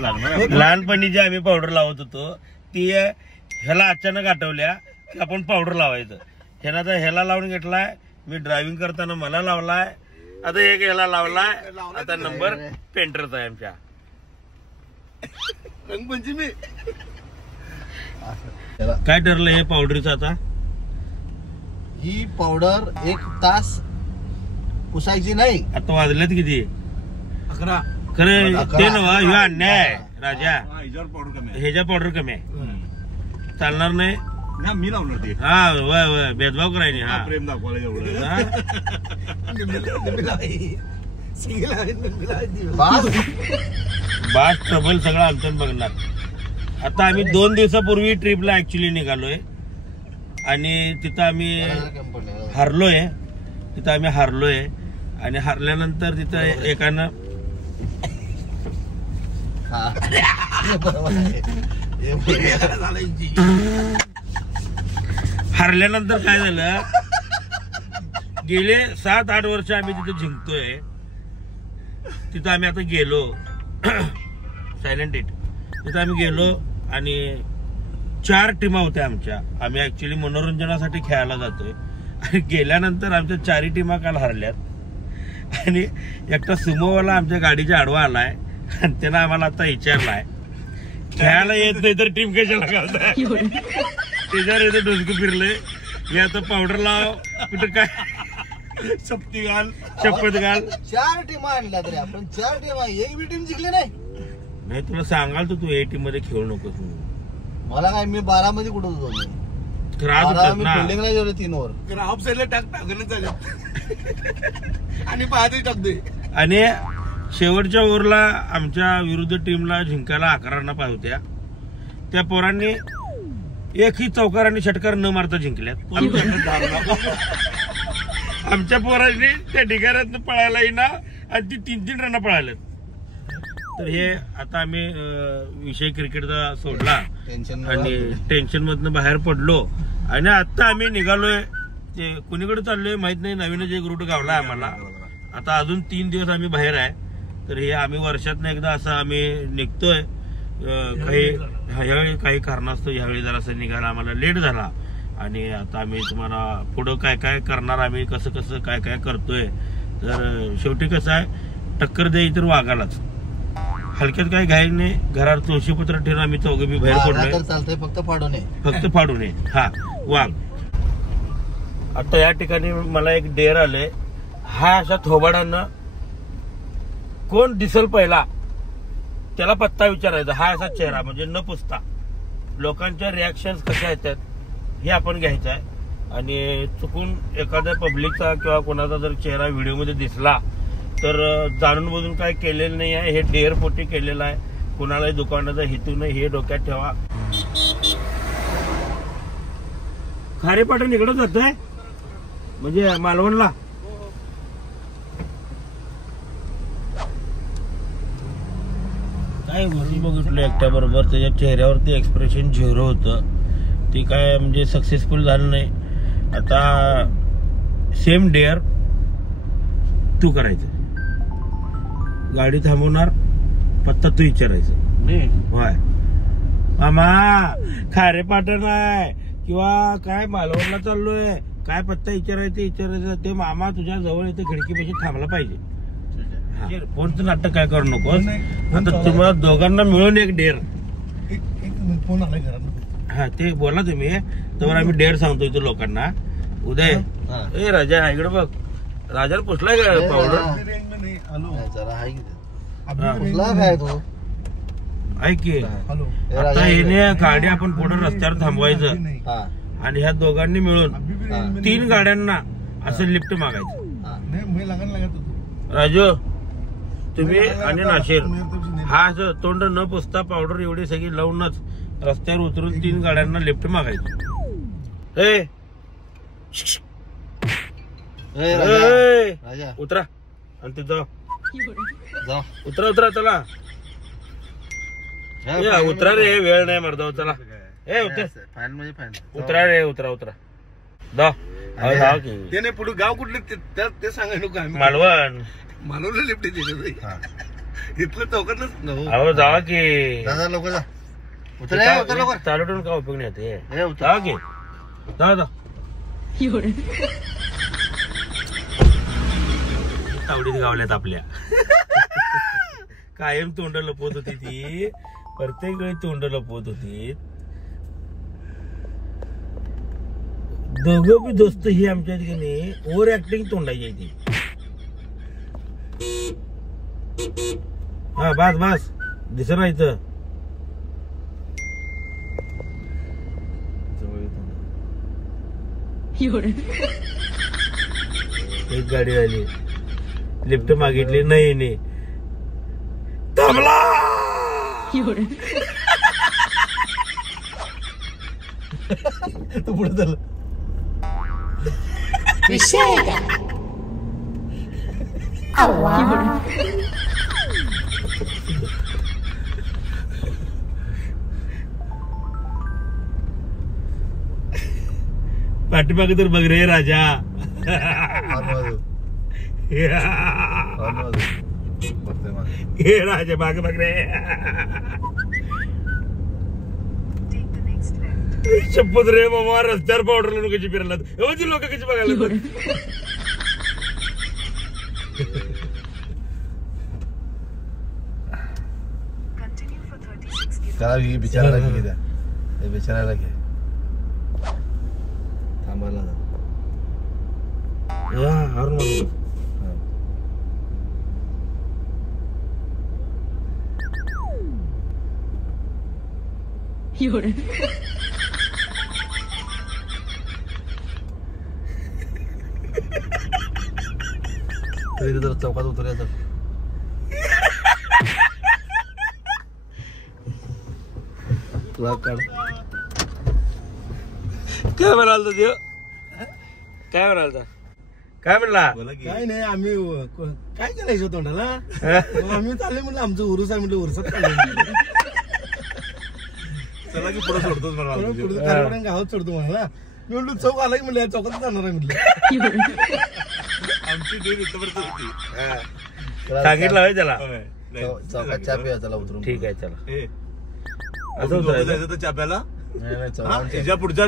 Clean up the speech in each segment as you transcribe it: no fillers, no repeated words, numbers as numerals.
लहानपणी जे आम्ही पावडर लावत होतो ती ह्याला अचानक आठवल्या की आपण पावडर लावायचं. ह्याला तर ह्याला लावून घेतलाय. मी ड्रायव्हिंग करताना मला लावलाय. आता एक ह्याला लावलाय. आता नंबर पेंटरचा आहे आमच्या. रंगपंचमी काय ठरलं हे पावडरीचं आता? ही पावडर 1 तास पुसायची नाही. आता वाजल्यात किती? 11. खरं ते नव्ह ह्यो अन्याय राजा. ह्याच्या पावडर कमी आहे. चालणार नाही ना मी लावणार ते. हा वय वय भेदभाव करायचे. हा प्रेम दाखवायला एवढं. बास ट्रबल सगळं आमचं बघणार. आता आम्ही 2 दिवसापूर्वी ट्रिपला ऍक्च्युली निघालोय आणि तिथं आम्ही हारलोय. आणि हारल्यानंतर तिथं एकानं हारल्यानंतर काय झालं, गेले 7-8 वर्ष आम्ही तिथे जिंकतोय. तिथं आम्ही आता गेलो सायलेंट हिट. तिथं आम्ही गेलो आणि 4 टीमा होत्या आमच्या. आम्ही ऍक्च्युली मनोरंजनासाठी खेळायला जातोय आणि गेल्यानंतर आमच्या 4 टीमा काल हरल्यात. आणि एकटा सुमोवाला आमच्या गाडीच्या आडवा आलाय आणि त्यानं आम्हाला आता विचारलाय खेळायला येत नाही तर टीम कशाला घालताय. त्याच्यावर येतं डोसकं फिरले. मी आता पावडर लाव कुठं काय शपथ घाल. 4 टीमा आणल्या तरी आपण 4 टीमा एक बी टीम जिंकली नाही. तुला सांगाल तू ए टीम मध्ये खेळू नकोस. मला काय मी 12 मध्ये कुठं होतो. फिल्डिंगला गेलो 3 ओव्हर. ऑफ साईडला टाकूनच झाले आणि पाहतही टाकतोय. आणि शेवटच्या ओव्हरला आमच्या विरुद्ध टीमला जिंकायला 11 रन पाहिजे होत्या. त्या पोरांनी एकही चौकार आणि षटकार न मारता जिंकल्यात. आमच्या पोरांनी त्या ढिगाऱ्यातनं पळायला येईना आणि ती 3-3 रन पळाल्यात. तर हे आता आम्ही विषय क्रिकेटचा सोडला आणि टेन्शन मधनं बाहेर पडलो आणि आता आम्ही निघालोय. ते कुणीकडे चाललोय माहित नाही. नवीनच एक रूट गावला आम्हाला. आता अजून 3 दिवस आम्ही बाहेर आहे. तर हे आम्ही वर्षातनं एकदा असं आम्ही निघतोय. ह्यावेळी काही कारणास्तव ह्यावेळी जरासं निघायला आम्हाला लेट झाला आणि आता आम्ही तुम्हाला पुढं काय काय करणार, आम्ही कसं कसं काय काय करतोय. तर शेवटी कसं आहे, टक्कर द्यायची तर वाघालाच. हलक्यात काय घाई नाही. घरात तुळशीपत्र ठेवून आम्ही चौघे बी बाहेर पडलोय. चालतंय फक्त फाडू नये. हा वाघ. आता या ठिकाणी मला एक डेअर आले. हा अशा थोबाडांना कोण दिसल पहिला त्याला पत्ता विचारायचा. हा असा चेहरा म्हणजे न पुसता लोकांच्या रिॲक्शन कशा येतात हे आपण घ्यायचं आहे. आणि चुकून एखाद्या पब्लिकचा किंवा कोणाचा जर चेहरा व्हिडिओमध्ये दिसला तर जाणून बुजून काय केलेलं नाही आहे. हे डेअर पोटी केलेलं आहे. कुणालाही दुकानाचा हेतू नाही हे डोक्यात ठेवा. खारेपाटण इकडं जात आहे म्हणजे मालवणला. काय गोष्टी बघितलं एकट्या बरोबर. त्याच्या चेहऱ्यावरती एक्सप्रेशन 0 होतं. ती काय म्हणजे सक्सेसफुल झालं नाही. आता सेम डेअर तू करायचं. गाडी थांबवणार, पत्ता तू विचारायचं. होय मामा खारेपाटण आहे किंवा काय मालवणला चाललोय, काय पत्ता विचारायचं. ते मामा तुझ्या जवळ इथे खिडकीपाशी थांबला पाहिजे. फोनचं नाटक काय करू नकोस. आता तुम्हाला दोघांना मिळून एक डेअर. हा ते बोला तुम्ही. तर आम्ही डेअर सांगतो इथं लोकांना. उदय ए राजा इकडे बघ. राजाला पुसलाय का पावडर? ऐक की आता येणे गाडी आपण पुढे रस्त्यावर थांबवायचं आणि ह्या दोघांनी मिळून 3 गाड्यांना असं लिफ्ट मागायचं. राजू तुम्ही आणि नाशिर हा असं तोंड न पुसता पावडर एवढी सगळी लावूनच रस्त्यावर उतरून 3 गाड्यांना लिफ्ट मागायचं. उतरा आणि ते जाऊ. उतरा चला. उतरा रे, वेळ नाही मरदा. चला उतरा रे. उतरा त्याने पुढे गाव कुठले ते सांगाय नको. मालवण लिफ्ट तिथलं चौकातलंच ना हो. अहो जावा की दादा लवकर जा उतर लवकर चालू ठेवून का उपयोग नाही ते हे उतर जावा की जा तावडीत गावल्यात आपल्या कायम तोंड लपवत होती ती प्रत्येक वेळी तोंड लपवत होती दोघं बी दोस्त ही आमच्या ठिकाणी ओव्हर ऍक्टिंग तोंडाची ती हा बस दिसत नाही इथं एक गाडी आली लिफ्ट मागितली नाही थांबला तू पुढे झालं पाठीमागे तर बघ रे राजा हे राजा मागे बघ रे शपथ रे मामा रस्त्यावर पावडर लोक कशी फिरायला लोक कशी बघायला त्याला बिचारायला घे द्या बिचारायला घे थांबायला तरी जर चौकात उतरायचं तुला काढ काय म्हणाल देव काय म्हणाल काय म्हणला काय नाही आम्ही काय करायचं तोंडाला आम्ही चालले म्हटलं आमचं उरुस आहे म्हटलं उरसात चला की पुढे सोडतोच मला गावात सोडतो म्हणला मी म्हटलं चौक आला की म्हटलं चौकात जाणार आहे म्हटलं आमची डेट इथपर्यंत होती सांगितलं होय त्याला चौकात चहा पिया चला उतरून ठीक आहे चला असं जायचं तर चाप्याला नाही पुढच्या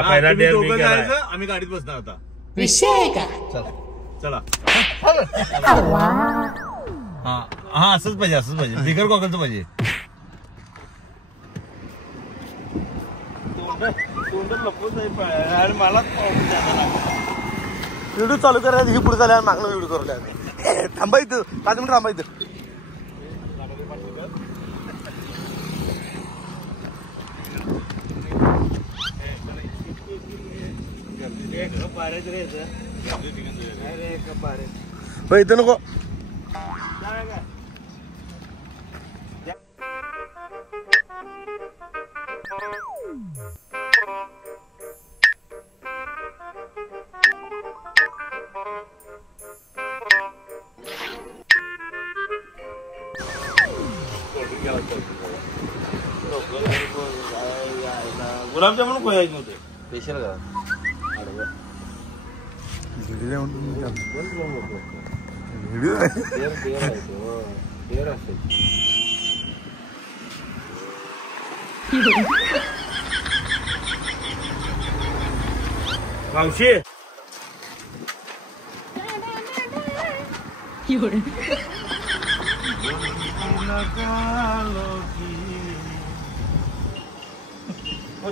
पहिला डेअर मी जायचं आम्ही गाडीत बसणार आता विषय का चला हा असंच पाहिजे बिगर गॉगलचं पाहिजे मला व्हिडिओ चालू करायला ही पुढे झाल्या मागणं व्हिडिओ करूया आम्ही थांबा इथं 5 मिनिट थांबा इथं इथं नको गुलाबजामुन खोयायचे होते स्पेशल करा मावशी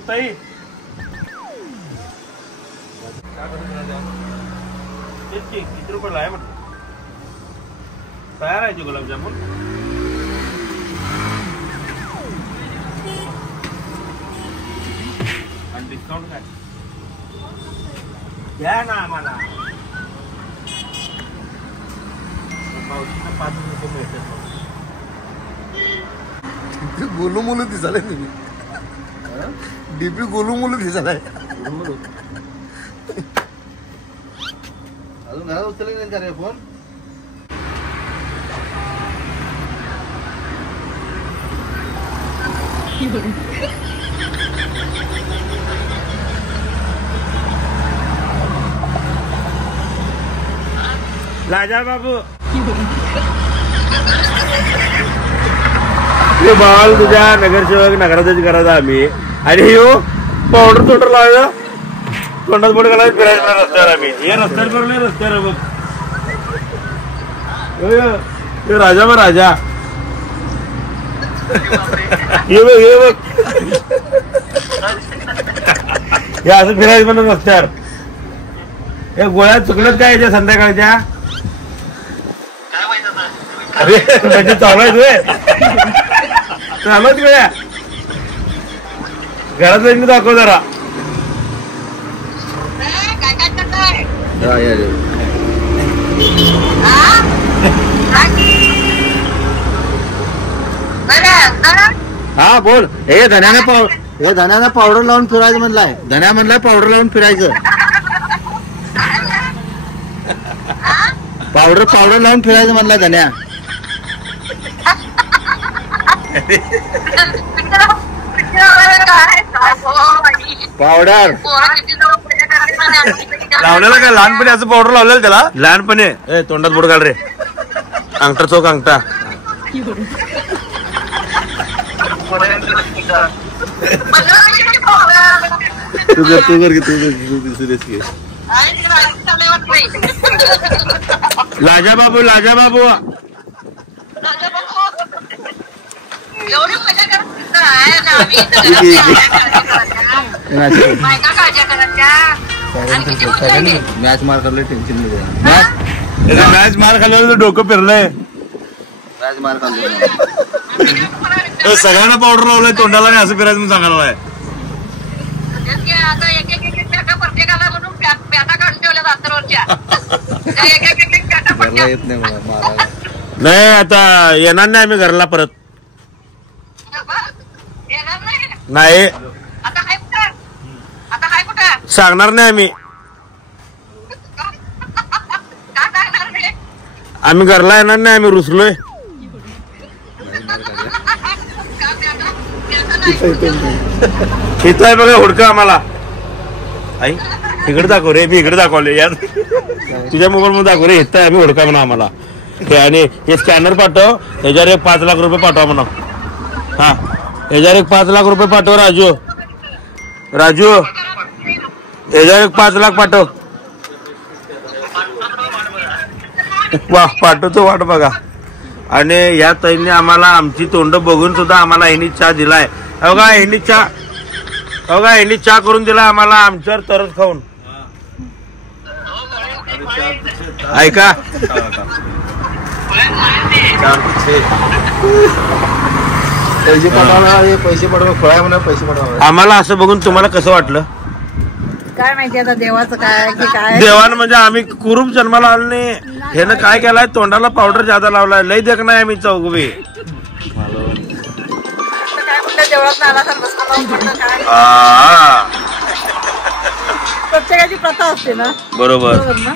ताई किती रुपये आहे म्हटलं तयार आहे गुलाबजामुन आणि डिस्काउंट काय द्या ना आम्हाला 5 रुपये मिळतात गोलू मुलं दिसायला तुम्ही डीपी गोलू मुलं दिसायलाय अजून घरात उचलले नाही का रे फोन राजा बाबू ते बाल तुझ्या नगरसेवक नगराध्यक्ष करायचा आम्ही आणि यो पावडर लावायचं तोंडात बोट घालायचं फिरायचं रस्त्यावर आम्ही हे रस्त्यावर करून नाही रस्त्यावर बघ राजा बघ राजा हे बघ हे असं फिरायचं म्हणून रस्त्यावर हे गोळ्या चुकल्यात काय याच्या संध्याकाळच्या अरे म्हणजे चालू चालू गोळ्या घरात जाईन दाखव जरा हा बोल. हे धन्यानं पावडर लावून फिरायचं म्हणलाय. धन्या म्हणलाय पावडर लावून फिरायचं. पावडर लावून फिरायचं म्हणलाय धन्या. पावडर लावलेला काय लहानपणी असं पावडर लावलेलं त्याला लहानपणी तोंडात बोट घाल रे अंगठा चौक अंगठा तू लाजा बाबू मॅच मार करले टेन्शन मध्ये मॅच मार खाल्लं डोकं फिरलंय मॅच मार खाल्ले सगळ्यांना पावडर लावलंय तोंडाला आणि असं फिरायचं म्हणून सांगायला आहे नाही आता येणार नाही आम्ही घरला परत नाही सांगणार नाही आम्ही घरला येणार नाही आम्ही रुसलोय इथं आहे बघा हुडका आम्हाला आई इकडे दाखव रे मी इकडे दाखवले यार तुझ्या मोबाईल मध्ये दाखव रे इथं आम्ही हुडका म्हणा आम्हाला आणि हे स्कॅनर पाठव याच्यावर एक 5 लाख रुपये पाठवा म्हणा हा याच्यावर एक 5 लाख रुपये पाठव राजू याच्यावर एक 5 लाख पाठव वा पाठवतो वाट बघा आणि या ताईंनी आम्हाला आमची तोंड बघून सुद्धा आम्हाला यांनी चहा दिलाय बघा यांनी चहा करून दिला आम्हाला आमच्यावर तरच खाऊन ऐका पैसे पाठवा खोळ्या म्हणा पैसे पाठवा आम्हाला असं बघून तुम्हाला कसं वाटलं काय माहिती आता देवाचं काय की काय देवानं म्हणजे आम्ही कुरूप जन्माला आलो नाही ह्यानं काय केलाय तोंडाला पावडर जादा लावलाय लय देख नाही आम्ही चौघबी देवळात आला तर प्रत्येकाची प्रथा असते ना बरोबर ना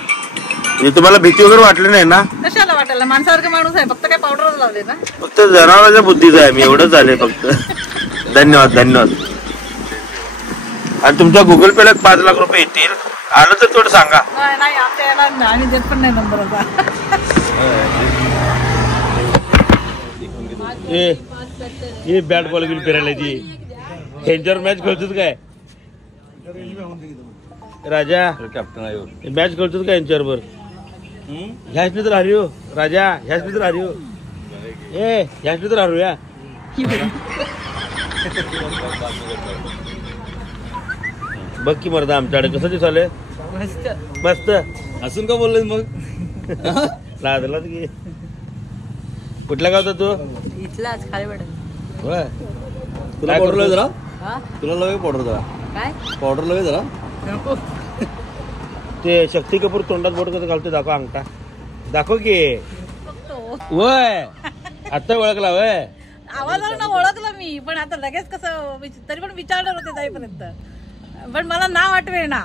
म्हणजे तुम्हाला भीती वगैरे वाटली नाही ना कशाला वाटायला माणसासारखं माणूस आहे फक्त काय पावडरच लावले ना फक्त जनावरांच्या बुद्धीच आहे मी एवढंच झाले फक्त धन्यवाद आणि तुमच्या गुगल पेला 5 लाख रुपये येतील आलं तर थोडं सांगा नाही आमच्या याला आम्ही देत पण नाही नंबर आता हे बॅट बॉल घेऊन फिरायला ती ह्यांच्यावर मॅच खेळतोच काय राजा कॅप्टन मॅच खेळतोच काय यांच्यावर ह्याच मित्र हरिओ राजा ह्याच मित्र हरिओ ह्याच मित्र हरूया बघ की मर्दा आमच्याकडे कसं दिसाले मस्त असून का बोललोय मग लादलाच की कुठल्या गावचा तू इथलाच खाली होय तुला पावडर लावे जरा तुला लावे पावडर जरा काय पावडर लावे जरा ते शक्ती कपूर तोंडात बोट कसं घालतो दाखव अंगठा दाखव की वय आता ओळखला वय आवाजावरून ओळखलं मी पण आता लगेच कसं तरी पण विचारणार होते जाईपर्यंत पण मला नाव आठवे ना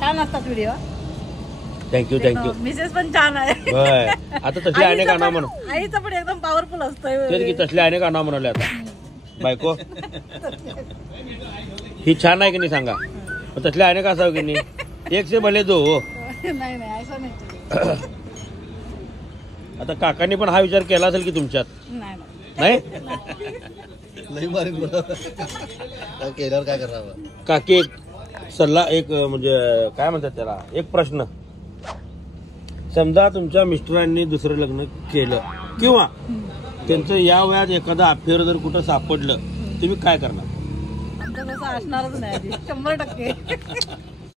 छान असतात व्हिडिओ थँक्यू मिसेस पण छान आहे होय आता तसले अनेक आणा म्हणून आईचं पण एकदम पॉवरफुल असतंय तेच की तसले अनेक आणा म्हणाले आता बायको ही छान आहे की नाही सांगा तसले अनेक असावं की नाही एक से भले दो नाही असं नाही आता काकांनी पण हा विचार केला असेल की तुमच्यात नाही नाही लई भारी केल्यावर काय करावं. काकी एक सल्ला एक म्हणजे काय म्हणतात त्याला एक प्रश्न समजा तुमच्या मिस्टरांनी दुसरं लग्न केलं किंवा त्यांचं या वयात एखादा अफेअर जर कुठं सापडलं तुम्ही काय करणार? आमचं तसं असणारच नाही आधी 100%.